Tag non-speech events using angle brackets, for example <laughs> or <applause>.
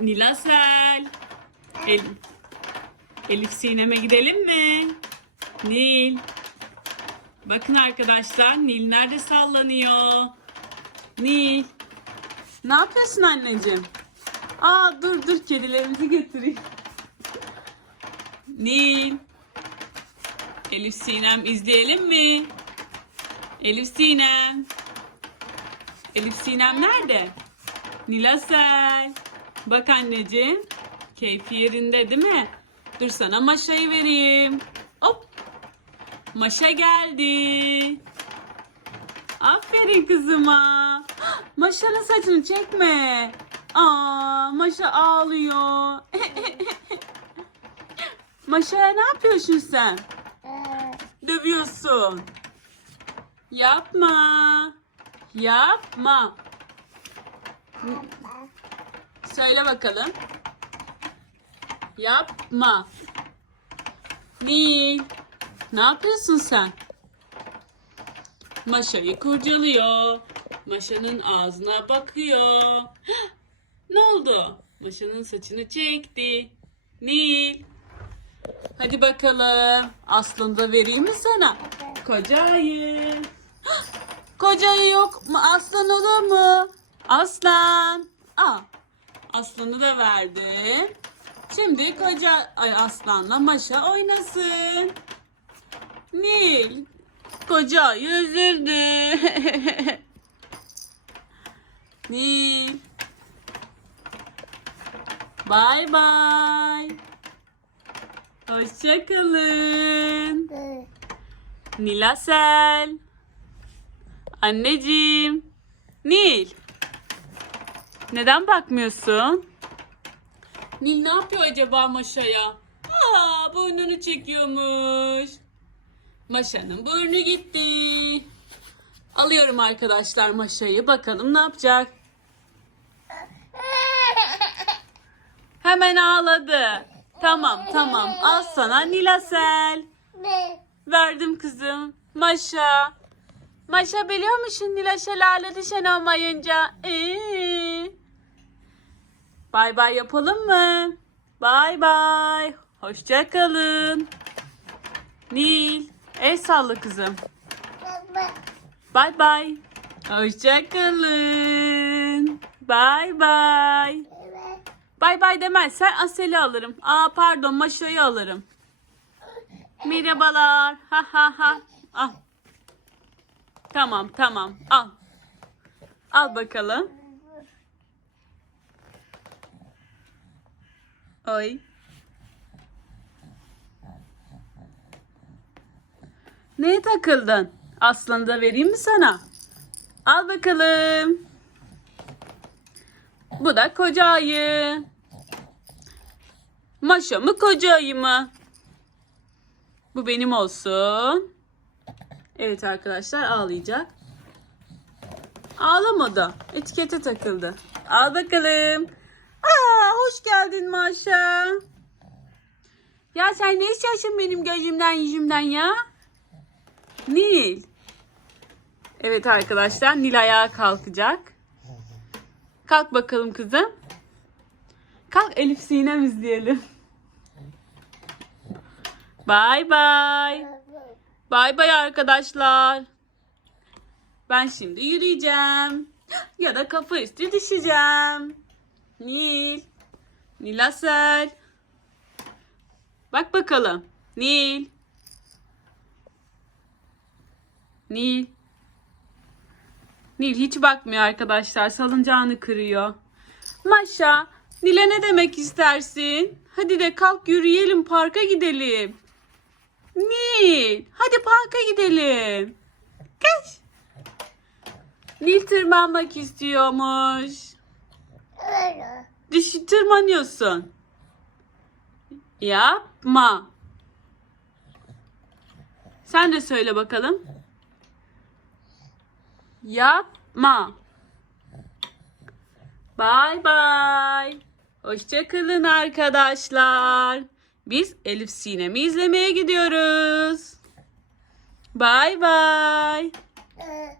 Nilasel. El, Elif Sinem'e gidelim mi? Nil. Bakın arkadaşlar Nil nerede sallanıyor? Nil. Ne yapıyorsun anneciğim? Aa dur dur kedilerimizi getireyim. Nil. Elif Sinem izleyelim mi? Elif Sinem. Elif Sinem nerede? Nilasel. Bak anneciğim. Keyfi yerinde değil mi? Dur sana maşayı vereyim. Hop. Maşa geldi. Aferin kızıma. <gasps> Maşanın saçını çekme. Aa, Maşa ağlıyor. <laughs> Maşa'ya ne yapıyorsun sen? Dövüyorsun. Yapma. Yapma. Söyle bakalım. Yapma. Nil. Ne yapıyorsun sen? Maşa'yı kurcalıyor. Maşa'nın ağzına bakıyor. <gasps> Ne oldu? Maşa'nın saçını çekti. Nil. Hadi bakalım. Aslında vereyim mi sana? Koca ayı. <gasps> Koca ayı yok mu? Aslan olur mu? Aslan. Aa, aslanı da verdim. Şimdi koca ay aslanla Maşa oynasın. Nil. Koca ayı üzüldü. <laughs> Nil. Bye bye. Hoşçakalın. Nilasel. Anneciğim. Nil. Neden bakmıyorsun? Nil ne yapıyor acaba Maşa'ya? Aa, burnunu çekiyormuş. Maşa'nın burnu gitti. Alıyorum arkadaşlar Maşa'yı. Bakalım ne yapacak? Hemen ağladı. Tamam tamam. Al sana Nilasel. Verdim kızım. Maşa. Maşa biliyor musun Nila şelalede sen olmayınca? Ee. Bay bay yapalım mı? Bay bay. Hoşça kalın. Nil. El salla kızım. Bay bay. Hoşça kalın. Bay bay. Bay bay demezsen Asel'i alırım. Aa pardon Maşa'yı alırım. Merhabalar. Ha ha ha. Al. Tamam tamam al. Al bakalım. Oy. Neye takıldın? Aslanı da vereyim mi sana? Al bakalım. Bu da koca ayı. Maşa mı koca ayı mı? Bu benim olsun. Evet arkadaşlar ağlayacak. Ağlamadı. Etikete takıldı. Al bakalım. Aa, hoş geldin Maşa. Ya sen ne istiyorsun benim gözümden yüzümden ya? Nil. Evet arkadaşlar Nil ayağa kalkacak. Kalk bakalım kızım. Kalk Elif Sinem izleyelim. Bay bay. Bay bay arkadaşlar. Ben şimdi yürüyeceğim. Ya da kafa üstü düşeceğim. Nil. Nilasel. Bak bakalım. Nil. Nil. Nil hiç bakmıyor arkadaşlar. Salıncağını kırıyor. Maşa, Nil'e ne demek istersin? Hadi de kalk yürüyelim, parka gidelim. Nil, hadi parka gidelim. Geç. Nil tırmanmak istiyormuş. Düş tırmanıyorsun. Yapma. Sen de söyle bakalım. Yapma. Bay bay. Hoşçakalın arkadaşlar. Biz Elif Sinem'i izlemeye gidiyoruz. Bay bay. Ee,